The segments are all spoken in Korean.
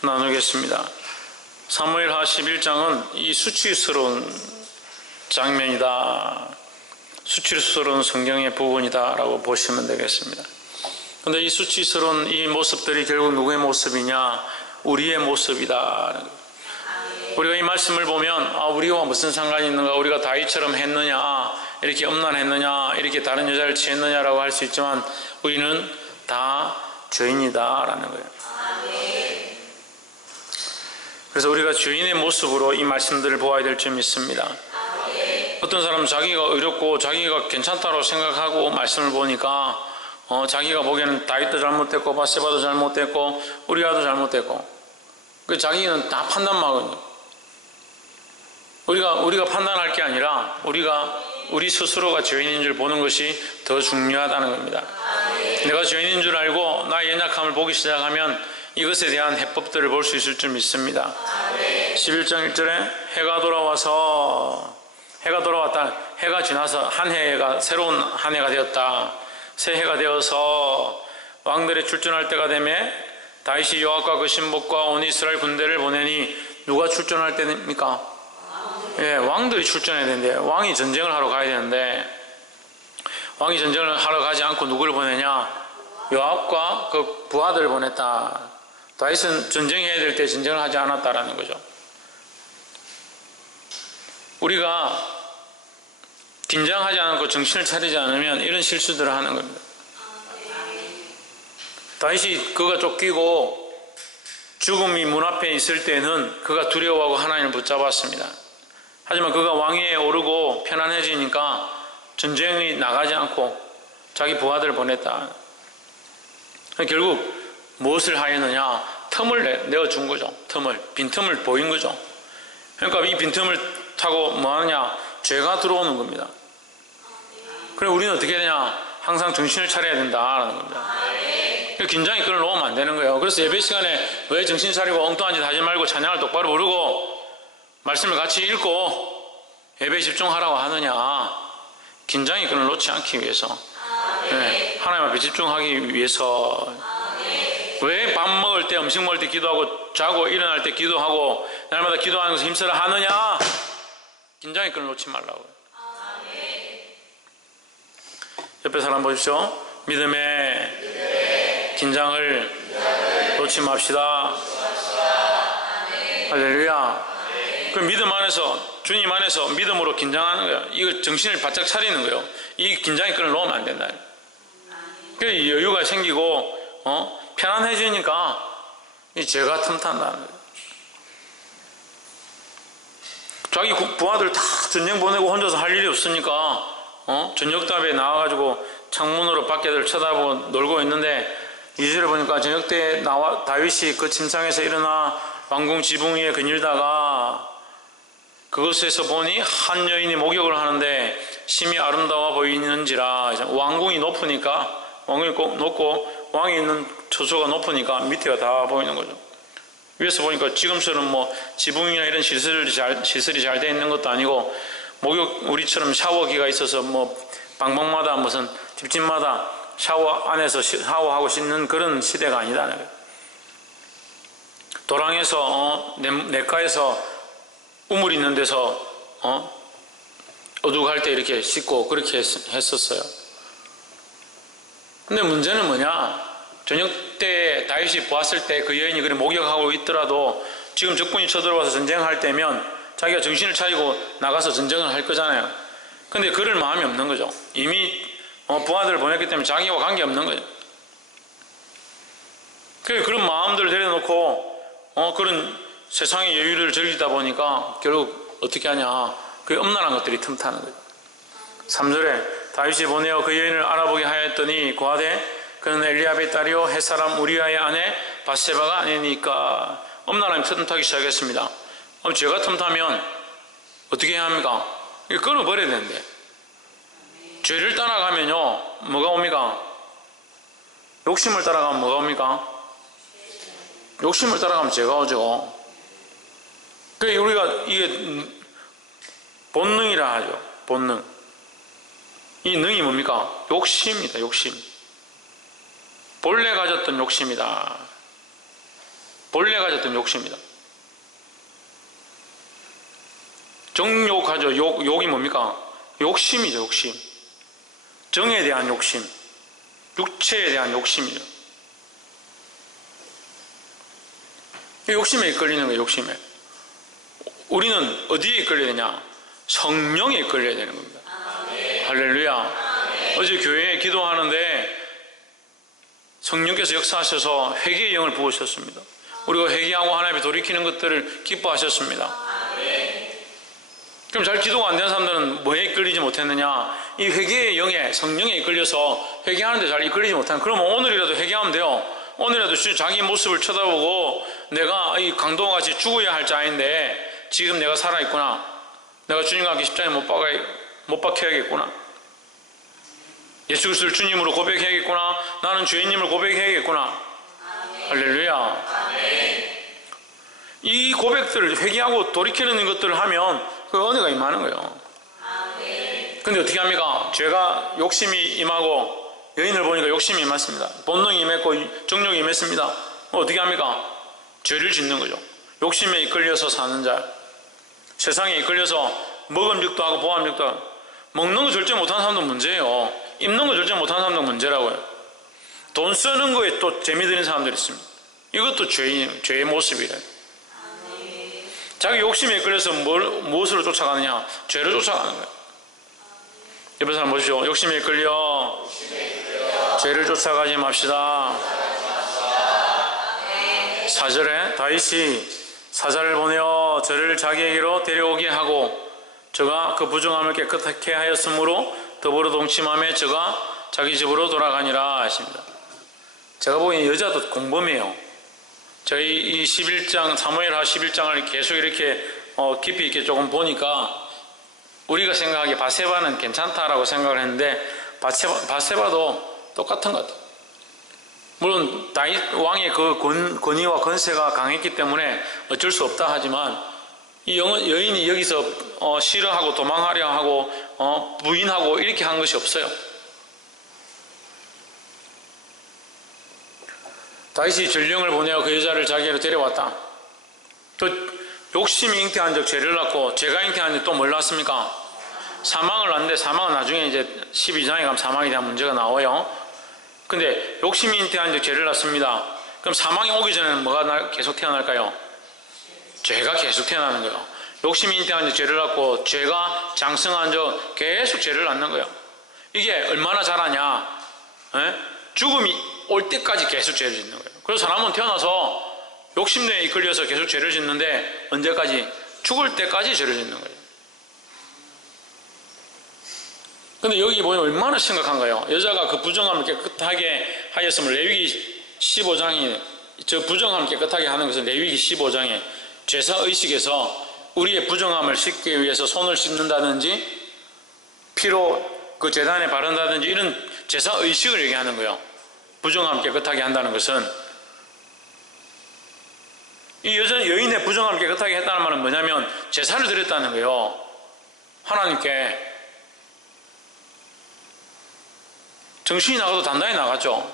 나누겠습니다. 사무엘하 11장은 이 수치스러운 장면이다, 수치스러운 성경의 부분이다 라고 보시면 되겠습니다. 그런데 이 수치스러운 이 모습들이 결국 누구의 모습이냐? 우리의 모습이다. 우리가 이 말씀을 보면 우리와 무슨 상관이 있는가, 우리가 다윗처럼 했느냐, 이렇게 음란했느냐, 이렇게 다른 여자를 취했느냐라고 할 수 있지만 우리는 다 죄인이다 라는 거예요. 그래서 우리가 죄인의 모습으로 이 말씀들을 보아야 될 점이 있습니다. 어떤 사람은 자기가 의롭고 자기가 괜찮다고 생각하고 말씀을 보니까 자기가 보기에는 다윗도 잘못됐고 바세바도 잘못됐고 우리아도 잘못됐고, 그 자기는 다 판단막은 우리가 판단할 게 아니라 우리 스스로가 죄인인 줄 보는 것이 더 중요하다는 겁니다. 내가 죄인인 줄 알고 나의 연약함을 보기 시작하면 이것에 대한 해법들을 볼 수 있을 줄 믿습니다. 11장 1절에 해가 돌아왔다. 해가 지나서 한 해가 새로운 한 해가 되었다. 새 해가 되어서 왕들이 출전할 때가 되매 다윗이 요압과 그 신복과 온 이스라엘 군대를 보내니, 누가 출전할 때입니까? 왕들이 출전해야 되는데, 왕이 전쟁을 하러 가야 되는데 왕이 전쟁을 하러 가지 않고 누구를 보내냐? 요압과 그 부하들을 보냈다. 다윗은 전쟁해야 될 때 전쟁을 하지 않았다라는 거죠. 우리가 긴장하지 않고 정신을 차리지 않으면 이런 실수들을 하는 겁니다. 다윗이 그가 쫓기고 죽음이 문 앞에 있을 때는 그가 두려워하고 하나님을 붙잡았습니다. 하지만 그가 왕위에 오르고 편안해지니까 전쟁이 나가지 않고 자기 부하들을 보냈다. 결국 무엇을 하였느냐? 틈을 내어준 거죠. 빈틈을 보인 거죠. 그러니까 이 빈틈을 타고 뭐 하느냐? 죄가 들어오는 겁니다. 그래 우리는 어떻게 해야 되냐? 항상 정신을 차려야 된다라는 겁니다. 긴장이 끈을 놓으면 안 되는 거예요. 그래서 예배 시간에 왜 정신 차리고 엉뚱한 짓 하지 말고 찬양을 똑바로 부르고 말씀을 같이 읽고 예배에 집중하라고 하느냐? 긴장의 끈을 놓지 않기 위해서, 하나님 앞에 집중하기 위해서. 왜 밥 먹을 때, 음식 먹을 때 기도하고 자고 일어날 때 기도하고 날마다 기도하는 것을 힘쓰라 하느냐? 긴장의 끈을 놓지 말라고요. 옆에 사람 보십시오. 믿음의 긴장을 놓지 맙시다. 할렐루야. 그 믿음 안에서, 주님 안에서 믿음으로 긴장하는 거예요. 이거 정신을 바짝 차리는 거예요. 이 긴장의 끈을 놓으면 안 된다. 그 여유가 생기고 편안해지니까 이 죄가 틈탄다는 거예요. 자기 부하들 다 전쟁 보내고 혼자서 할 일이 없으니까 저녁답에 나와가지고 창문으로 밖에들 쳐다보고 놀고 있는데, 2절에 보니까 저녁 때 다윗이 그 침상에서 일어나 왕궁 지붕 위에 그늘다가 그것에서 보니 한 여인이 목욕을 하는데 심히 아름다워 보이는지라. 왕궁이 높으니까, 왕궁이 높고 왕이 있는 처소가 높으니까 밑에가 다 보이는 거죠. 위에서 보니까 지금처럼 지붕이나 이런 시설이 잘 되어 있는 것도 아니고, 목욕 우리처럼 샤워기가 있어서 방방마다 무슨 집집마다 샤워 안에서 샤워하고 씻는 그런 시대가 아니다는 거예요. 도랑에서 냇가에서 우물 있는 데서 어둑할 때 이렇게 씻고 그렇게 했었어요. 근데 문제는 뭐냐? 저녁 때 다윗이 보았을 때 그 여인이 그래 목욕하고 있더라도 지금 적군이 쳐들어와서 전쟁할 때면 자기가 정신을 차리고 나가서 전쟁을 할 거잖아요. 근데 그럴 마음이 없는 거죠. 이미 부하들을 보냈기 때문에 자기와 관계없는 거죠. 그런 마음들을 내려놓고 그런 세상의 여유를 즐기다 보니까 결국 어떻게 하냐? 그 음란한 것들이 틈타는 거죠. 3절에 다윗이 보내어 그 여인을 알아보게 하였더니 고하되 그는 엘리압의 딸이요 햇사람 우리아의 아내 바세바가 아니니까. 음란함이 틈타기 시작했습니다. 그럼 죄가 틈타면 어떻게 해야 합니까? 이거 끊어버려야 되는데, 죄를 따라가면요 뭐가 옵니까? 욕심을 따라가면 뭐가 옵니까? 욕심을 따라가면 죄가 오죠. 그러니까 우리가 이게 본능이라 하죠. 본능. 이 능이 뭡니까? 욕심입니다. 욕심. 본래 가졌던 욕심이다. 본래 가졌던 욕심이다. 정욕하죠. 욕이 뭡니까? 욕심이죠. 욕심. 정에 대한 욕심, 육체에 대한 욕심이죠. 욕심에 이끌리는 거예요. 욕심에. 우리는 어디에 이끌려야 되냐? 성령에 이끌려야 되는 겁니다. 할렐루야. 어제 교회에 기도하는데 성령께서 역사하셔서 회개의 영을 부으셨습니다. 우리가 회개하고 하나님께 돌이키는 것들을 기뻐하셨습니다. 그럼 잘 기도가 안 되는 사람들은 뭐에 이끌리지 못했느냐? 이 회개의 영에, 성령에 이끌려서 회개하는데 잘 이끌리지 못하는, 그러면 오늘이라도 회개하면 돼요. 오늘이라도 자기 모습을 쳐다보고 내가 이 강도와 같이 죽어야 할 자인데 지금 내가 살아있구나. 내가 주님과 함께 십자가에 못 박혀야겠구나. 예수 그리스도를 주님으로 고백해야겠구나. 나는 죄인님을 고백해야겠구나. 할렐루야. 이 고백들을 회개하고 돌이키는 것들을 하면 그 은혜가 임하는 거예요. 근데 어떻게 합니까? 죄가 욕심이 임하고 여인을 보니까 욕심이 임했습니다. 본능이 임했고 정욕이 임했습니다. 어떻게 합니까? 죄를 짓는 거죠. 욕심에 이끌려서 사는 자, 세상에 이끌려서 먹음직도 하고 보암직도 하고, 먹는 거 절제 못하는 사람도 문제예요. 입는 거 절제 못하는 사람도 문제라고요. 돈 쓰는 거에 또 재미드는 사람들이 있습니다. 이것도 죄의 모습이래요. 자기 욕심에 이끌려서 무엇으로 쫓아가느냐? 죄를 쫓아가는 거예요. 옆에 사람 보십시오. 욕심에 이끌려 죄를 쫓아가지 맙시다. 4절에 다윗이 사자를 보내어 저를 자기에게로 데려오게 하고 저가 그 부정함을 깨끗하게 하였으므로 더불어 동침함에 저가 자기 집으로 돌아가니라 하십니다. 제가 보기엔 여자도 공범이에요. 저희 이 11장, 사무엘하 11장을 계속 이렇게 깊이 있게 조금 보니까 우리가 생각하기에 바세바는 괜찮다라고 생각을 했는데 바세바도 똑같은 것 같아요. 물론 다윗 왕의 그 권위와 권세가 강했기 때문에 어쩔 수 없다 하지만 이 여인이 여기서 싫어하고 도망하려 하고 부인하고 이렇게 한 것이 없어요. 다윗이 전령을 보내어 그 여자를 자기로 데려왔다. 또 욕심이 잉태한 적 죄를 낳고 죄가 잉태한 적 또 뭘 낳습니까? 사망을 낳는데 사망은 나중에 이제 12장에 가면 사망에 대한 문제가 나와요. 근데 욕심이 잉태한 적 죄를 낳습니다. 그럼 사망이 오기 전에는 뭐가 계속 태어날까요? 죄가 계속 태어나는 거예요. 욕심이 잉태한 적 죄를 낳고 죄가 장성한 적 계속 죄를 낳는 거예요. 이게 얼마나 잘하냐? 죽음이 올 때까지 계속 죄를 짓는 거예요. 그래서 사람은 태어나서 욕심내에 이끌려서 계속 죄를 짓는데 언제까지? 죽을 때까지 죄를 짓는 거예요. 근데 여기 보면 얼마나 심각한가요? 여자가 그 부정함을 깨끗하게 하였음을 레위기 15장이 저 부정함을 깨끗하게 하는 것은 레위기 15장에 제사의식에서 우리의 부정함을 씻기 위해서 손을 씻는다든지 피로 그 제단에 바른다든지 이런 제사의식을 얘기하는 거예요. 부정함을 깨끗하게 한다는 것은 이 여인의 부정함을 깨끗하게 했다는 말은 뭐냐면 제사를 드렸다는 거예요. 하나님께 정신이 나가도 단단히 나갔죠.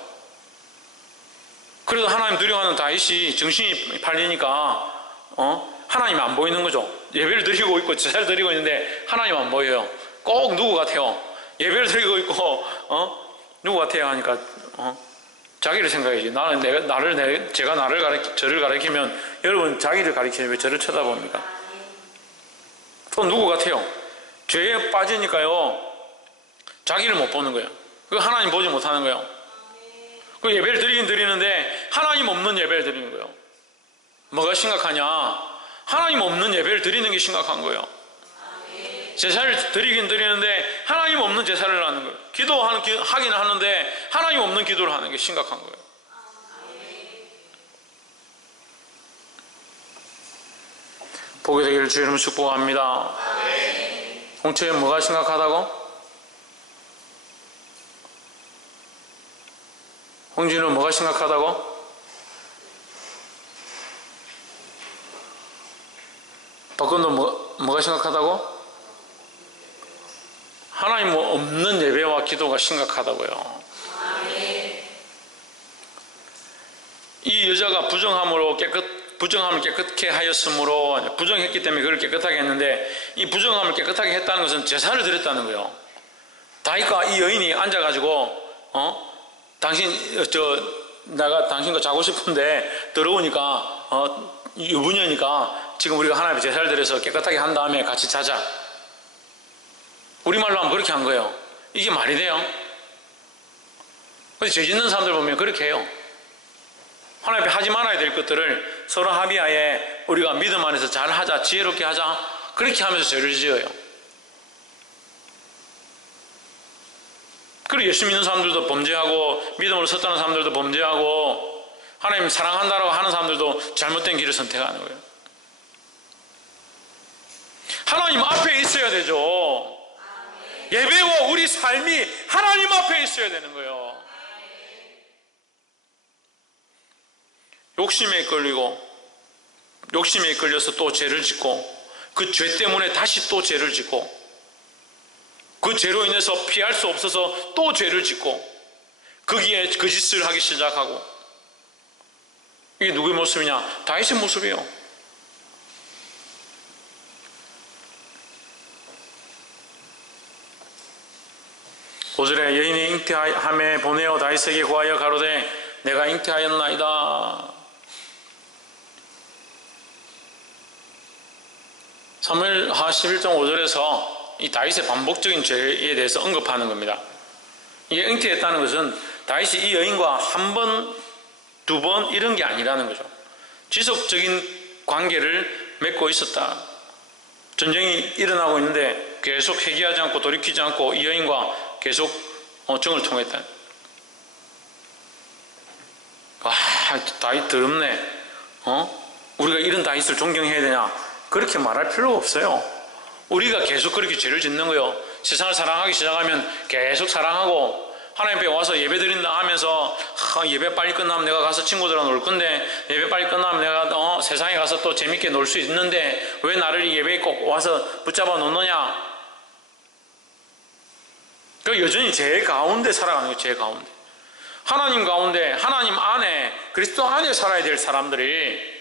그래도 하나님 두려워하는 다윗이 정신이 팔리니까 하나님이 안 보이는 거죠. 예배를 드리고 있고 제사를 드리고 있는데 하나님 안 보여요. 꼭 누구 같아요? 예배를 드리고 있고 누구 같아요 하니까 자기를 생각해야지. 제가 저를 가리키면 여러분 자기를 가리키면 왜 저를 쳐다봅니까? 또 누구 같아요? 죄에 빠지니까요 자기를 못 보는 거예요. 그 하나님 보지 못하는 거예요. 그 예배를 드리긴 드리는데 하나님 없는 예배를 드리는 거예요. 뭐가 심각하냐? 하나님 없는 예배를 드리는 게 심각한 거예요. 제사를 드리긴 드리는데 하나님 없는 제사를 하는 거예요. 하긴 하는데 하나님 없는 기도를 하는 게 심각한 거예요. 보게 되기를 주의 이름으로 축복합니다. 홍채에 뭐가 심각하다고? 홍진은 뭐가 심각하다고? 박건도 뭐가 심각하다고? 하나님 없는 예배와 기도가 심각하다고요. 이 여자가 부정함을 깨끗게 하였으므로, 부정했기 때문에 그걸 깨끗하게 했는데, 이 부정함을 깨끗하게 했다는 것은 제사를 드렸다는 거예요. 다윗과 이 여인이 앉아가지고 내가 당신과 자고 싶은데 더러우니까 유부녀니까 지금 우리가 하나님의 제사를 드려서 깨끗하게 한 다음에 같이 자자. 우리말로 하면 그렇게 한 거예요. 이게 말이 돼요? 근데 죄 짓는 사람들 보면 그렇게 해요. 하나님 앞에 하지 말아야 될 것들을 서로 합의하에 우리가 믿음 안에서 잘 하자, 지혜롭게 하자, 그렇게 하면서 죄를 지어요. 그리고 예수 믿는 사람들도 범죄하고 믿음으로 섰다는 사람들도 범죄하고 하나님 사랑한다라고 하는 사람들도 잘못된 길을 선택하는 거예요. 하나님 앞에 있어야 되죠. 예배와 우리 삶이 하나님 앞에 있어야 되는 거예요. 욕심에 이끌려서 또 죄를 짓고 그 죄 때문에 다시 또 죄를 짓고 그 죄로 인해서 피할 수 없어서 또 죄를 짓고 거기에 그 짓을 하기 시작하고, 이게 누구의 모습이냐? 다윗의 모습이에요. 오절에 여인이 잉태함에 보내어 다윗에게 구하여 가로되 내가 잉태하였나이다. 사무엘하 11장 5절에서 이 다윗의 반복적인 죄에 대해서 언급하는 겁니다. 이게 잉태했다는 것은 다윗이 이 여인과 한 번, 두 번 이런 게 아니라는 거죠. 지속적인 관계를 맺고 있었다. 전쟁이 일어나고 있는데 계속 회개하지 않고 돌이키지 않고 이 여인과 계속 정을 통했다. 다윗 더럽네. 우리가 이런 다윗을 존경해야 되냐? 그렇게 말할 필요가 없어요. 우리가 계속 그렇게 죄를 짓는 거예요. 세상을 사랑하기 시작하면 계속 사랑하고 하나님 앞에 와서 예배 드린다 하면서 예배 빨리 끝나면 내가 가서 친구들이랑 놀 건데, 예배 빨리 끝나면 내가 세상에 가서 또 재밌게 놀 수 있는데 왜 나를 예배에 꼭 와서 붙잡아 놓느냐? 그 여전히 죄 가운데 살아가는 거예요. 죄 가운데. 하나님 가운데, 하나님 안에, 그리스도 안에 살아야 될 사람들이,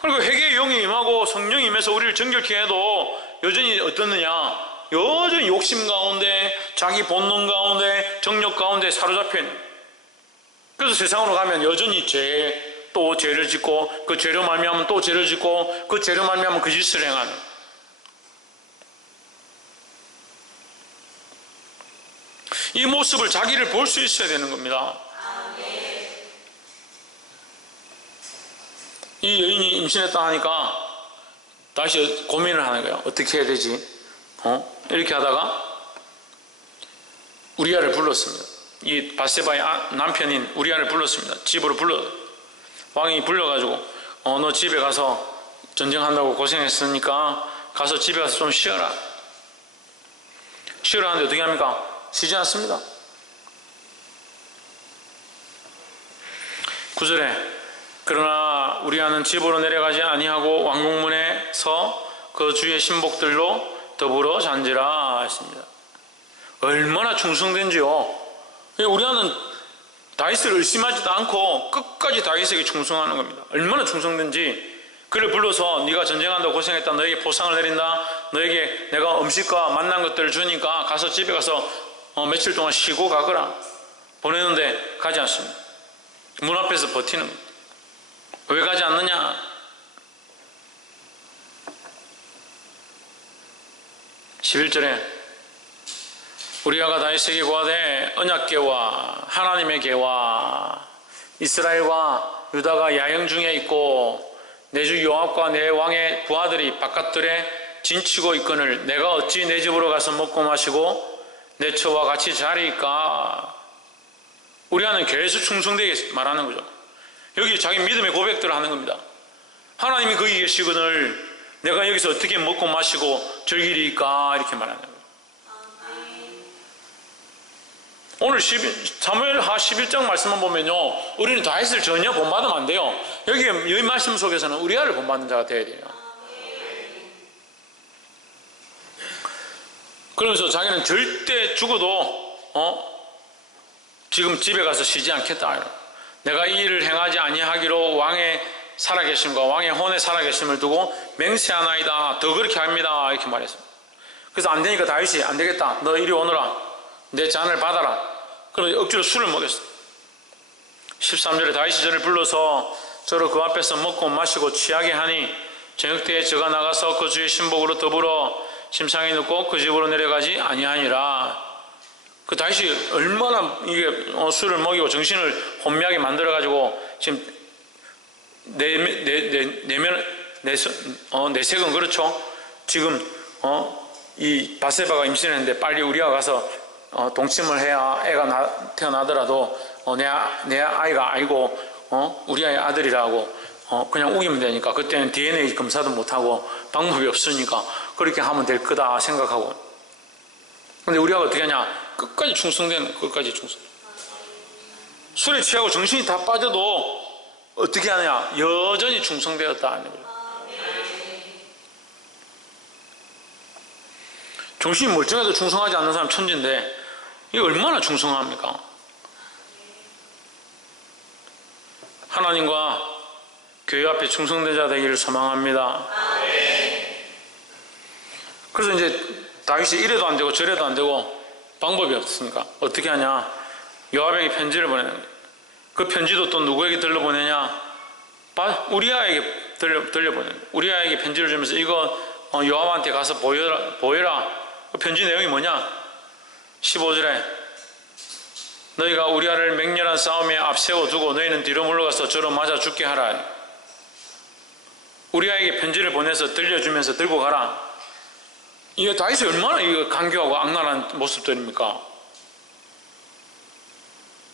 그리고 회개의 영이 임하고 성령이 임해서 우리를 정결케 해도 여전히 어떻느냐? 여전히 욕심 가운데, 자기 본능 가운데, 정욕 가운데 사로잡힌. 그래서 세상으로 가면 여전히 또 죄를 짓고, 그 죄로 말미암으면 또 죄를 짓고, 그 죄로 말미암으면 그 짓을 행하는. 이 모습을 자기를 볼 수 있어야 되는 겁니다. 이 여인이 임신했다 하니까 다시 고민을 하는 거예요. 어떻게 해야 되지? 이렇게 하다가 우리아를 불렀습니다. 이 바세바의 남편인 우리아를 불렀습니다. 집으로 왕이 불러가지고 너 집에 가서 전쟁한다고 고생했으니까 가서 집에 가서 좀 쉬어라. 쉬어라 하는데 어떻게 합니까? 쉬지 않습니다. 9절에 그러나 우리아는 집으로 내려가지 아니하고 왕궁문에 서 그 주의 신복들로 더불어 잔지라 했습니다. 얼마나 충성된지요. 우리아는 다윗을 의심하지도 않고 끝까지 다윗에게 충성하는 겁니다. 얼마나 충성된지. 그를 불러서 네가 전쟁한다고 고생했다, 너에게 보상을 내린다, 너에게 내가 음식과 만난 것들을 주니까 가서 집에 가서 며칠 동안 쉬고 가거라. 보내는데 가지 않습니다. 문 앞에서 버티는 겁니다. 왜 가지 않느냐? 11절에 우리아가 다윗에게 구하되 언약궤와 하나님의 궤와 이스라엘과 유다가 야영 중에 있고 내 주 요압과 내 왕의 부하들이 바깥들에 진치고 있거늘 내가 어찌 내 집으로 가서 먹고 마시고 내 처와 같이 자리일까? 우리아는 계속 충성되게 말하는 거죠. 여기 자기 믿음의 고백들을 하는 겁니다. 하나님이 거기 계시거늘 내가 여기서 어떻게 먹고 마시고 즐기리까? 이렇게 말하는 거예요. 오늘 사무엘하 11장 말씀만 보면요, 우리는 다윗을 전혀 본받으면 안 돼요. 여기 말씀 속에서는 우리아를 본받는 자가 되어야 돼요. 그러면서 자기는 절대 죽어도 지금 집에 가서 쉬지 않겠다. 내가 이 일을 행하지 아니하기로 왕의 살아계심과 왕의 혼의 살아계심을 두고 맹세하나이다. 더 그렇게 합니다. 이렇게 말했습니다. 그래서 안 되니까 다윗이 안 되겠다. 너 이리 오너라. 내 잔을 받아라. 그래서 억지로 술을 먹였어. 13절에 다윗이 저를 불러서 저로 그 앞에서 먹고 마시고 취하게 하니 저녁 때에 저가 나가서 그 주의 신복으로 더불어 심상이 눕고 그 집으로 내려가지 아니하니라. 그 다윗이 얼마나 이게 술을 먹이고 정신을 혼미하게 만들어가지고 지금 내색은 그렇죠. 지금 이 바세바가 임신했는데 빨리 우리가 가서 동침을 해야 애가 태어나더라도 내 아이가 아니고 우리 아이 아들이라고 그냥 우기면 되니까 그때는 DNA 검사도 못하고 방법이 없으니까 그렇게 하면 될 거다 생각하고. 근데 우리가 어떻게 하냐? 끝까지 충성되는 거예요. 끝까지 충성. 술에 취하고 정신이 다 빠져도 어떻게 하냐? 여전히 충성되었다. 정신이 멀쩡해도 충성하지 않는 사람 천진데 이게 얼마나 충성합니까? 하나님과 교회 앞에 충성된 자 되기를 소망합니다. 그래서 이제 다윗이 이래도 안 되고 저래도 안 되고 방법이 없으니까 어떻게 하냐? 요압에게 편지를 보내는 거예요. 그 편지도 또 누구에게 들려보내냐? 우리아에게 들려보내는 거예요. 우리아에게 편지를 주면서 이거 요압한테 가서 보여라. 그 편지 내용이 뭐냐? 15절에 너희가 우리아를 맹렬한 싸움에 앞세워두고 너희는 뒤로 물러가서 저로 맞아 죽게 하라. 우리아에게 편지를 보내서 들려주면서 들고 가라. 이게 다윗이 얼마나 이거 간교하고 악랄한 모습들입니까?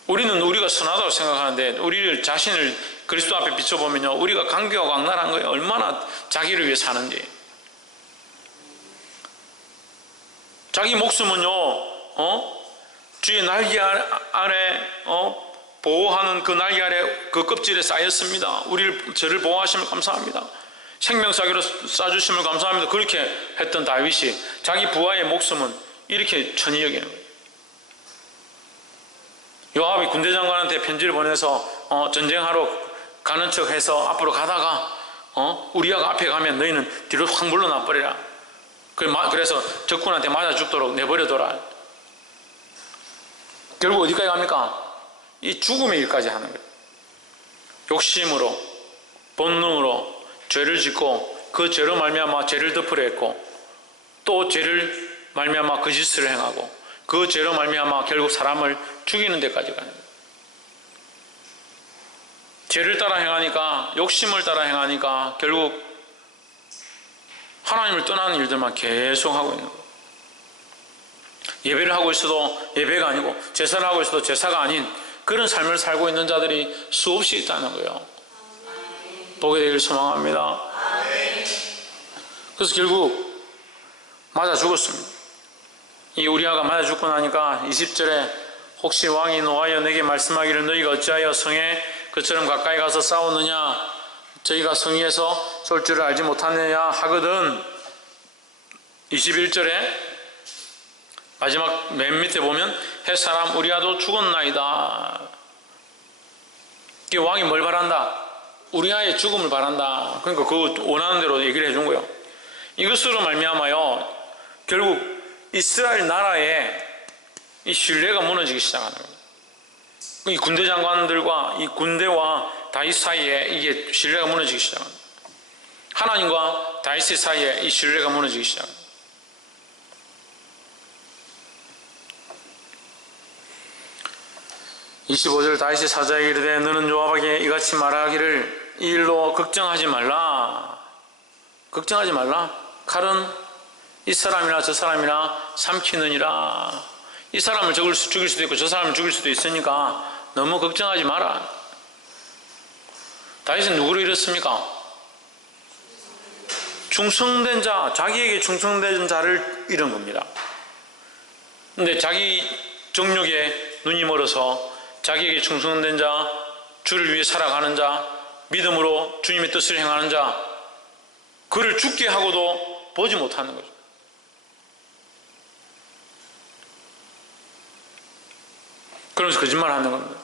우리는 우리가 선하다고 생각하는데 우리를 자신을 그리스도 앞에 비춰보면요, 우리가 간교하고 악랄한 거예요. 얼마나 자기를 위해 사는지. 자기 목숨은요, 주의 날개 아래 보호하는 그 날개 아래 그 껍질에 쌓였습니다. 저를 보호하심을 감사합니다. 생명사기로 쏴주심을 감사합니다. 그렇게 했던 다윗이 자기 부하의 목숨은 이렇게 천히 여기는 거예요. 요압이 군대장관한테 편지를 보내서 전쟁하러 가는 척해서 앞으로 가다가 우리아가 앞에 가면 너희는 뒤로 확 물러나 버리라. 그래서 적군한테 맞아 죽도록 내버려둬라. 결국 어디까지 갑니까? 이 죽음의 일까지 하는 거예요. 욕심으로, 본능으로 죄를 짓고 그 죄로 말미암아 죄를 덮으려 했고 또 죄를 말미암아 거짓을 행하고 그 죄로 말미암아 결국 사람을 죽이는 데까지 가는 거예요. 죄를 따라 행하니까, 욕심을 따라 행하니까 결국 하나님을 떠나는 일들만 계속 하고 있는 거예요. 예배를 하고 있어도 예배가 아니고 제사를 하고 있어도 제사가 아닌 그런 삶을 살고 있는 자들이 수없이 있다는 거예요. 보게 되기를 소망합니다. 그래서 결국 맞아 죽었습니다. 이 우리아가 맞아 죽고 나니까 20절에 혹시 왕이 노하여 내게 말씀하기를 너희가 어찌하여 성에 그처럼 가까이 가서 싸우느냐, 저희가 성위에서 쏠 줄을 알지 못하느냐 하거든. 21절에 마지막 맨 밑에 보면 햇사람 우리아도 죽었나이다. 이 왕이 뭘 바란다? 우리아의 죽음을 바란다. 그러니까 그 원하는 대로 얘기를 해준 거예요. 이것으로 말미암아요 결국 이스라엘 나라의 이 신뢰가 무너지기 시작하는 거예요. 이 군대 장관들과 이 군대와 다윗 사이에 이게 신뢰가 무너지기 시작합니다. 하나님과 다윗 사이에 이 신뢰가 무너지기 시작합니다. (25절) 다윗이 사자에게 이르되 너는 요압에게 이같이 말하기를 이 일로 걱정하지 말라. 걱정하지 말라. 칼은 이 사람이나 저 사람이나 삼키느니라. 이 사람을 죽일 수도 있고 저 사람을 죽일 수도 있으니까 너무 걱정하지 마라. 다윗은 누구를 잃었습니까? 충성된 자, 자기에게 충성된 자를 잃은 겁니다. 근데 자기 정욕에 눈이 멀어서 자기에게 충성된 자, 주를 위해 살아가는 자, 믿음으로 주님의 뜻을 행하는 자, 그를 죽게 하고도 보지 못하는 거죠. 그러면서 거짓말하는 겁니다.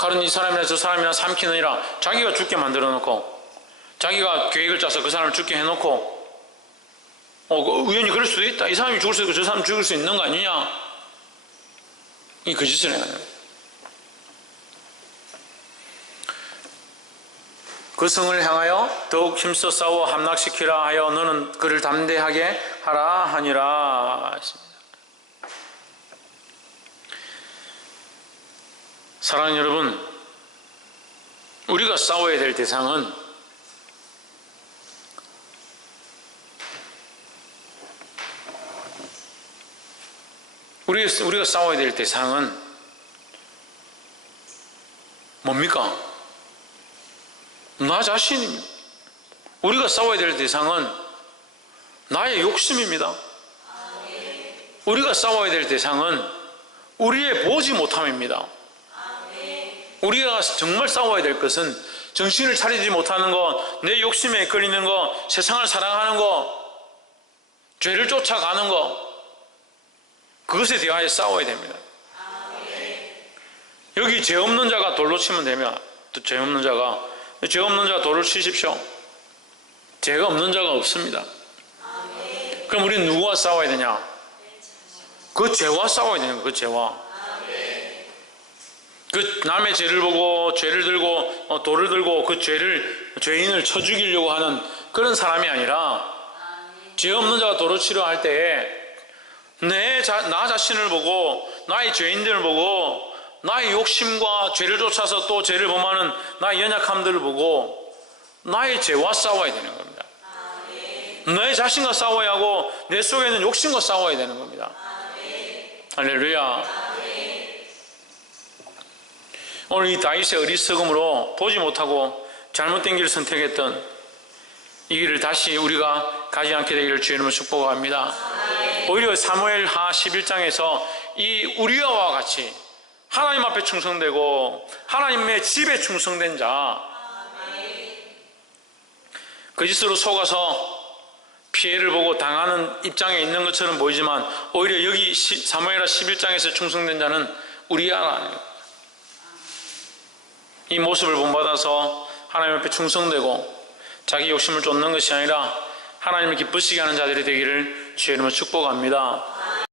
칼은 이 사람이나 저 사람이나 삼키느니라. 자기가 죽게 만들어 놓고, 자기가 계획을 짜서 그 사람을 죽게 해놓고, 우연히 그럴 수도 있다. 이 사람이 죽을 수 있고 저 사람 죽을 수 있는 거 아니냐? 이 거짓을 해야 돼요. 그 성을 향하여 더욱 힘써 싸워 함락시키라 하여 너는 그를 담대하게 하라 하니라 했습니다. 사랑하는 여러분, 우리가 싸워야 될 대상은 우리가 싸워야 될 대상은 뭡니까? 나 자신입니다. 우리가 싸워야 될 대상은 나의 욕심입니다. 우리가 싸워야 될 대상은 우리의 보지 못함입니다. 우리가 정말 싸워야 될 것은 정신을 차리지 못하는 것, 내 욕심에 끌리는 것, 세상을 사랑하는 것, 죄를 쫓아가는 것, 그것에 대하여 싸워야 됩니다. 여기 죄 없는 자가 돌로 치면 되면, 또 죄 없는 자가 돌을 치십시오. 죄가 없는 자가 없습니다. 그럼 우리는 누구와 싸워야 되냐? 그 죄와 싸워야 되는 거예요. 그 죄와. 그 남의 죄를 보고 죄를 들고 돌을 들고 그 죄인을 쳐 죽이려고 하는 그런 사람이 아니라, 죄 없는 자가 돌을 치려 할 때에 나 자신을 보고, 나의 죄인들을 보고, 나의 욕심과 죄를 쫓아서 또 죄를 범하는 나의 연약함들을 보고 나의 죄와 싸워야 되는 겁니다. 내 자신과 싸워야 하고 내 속에 있는 욕심과 싸워야 되는 겁니다. 할렐루야. 오늘 이 다윗의 어리석음으로 보지 못하고 잘못된 길을 선택했던 이 길을 다시 우리가 가지 않게 되기를 주의 이름으로 축복합니다. 오히려 사무엘하 11장에서 이 우리아와 같이 하나님 앞에 충성되고 하나님의 집에 충성된 자, 거짓으로 속아서 피해를 보고 당하는 입장에 있는 것처럼 보이지만 오히려 여기 사무엘하 11장에서 충성된 자는 우리아라. 이 모습을 본받아서 하나님 앞에 충성되고 자기 욕심을 쫓는 것이 아니라 하나님을 기쁘시게 하는 자들이 되기를 주의 이름으로 축복합니다.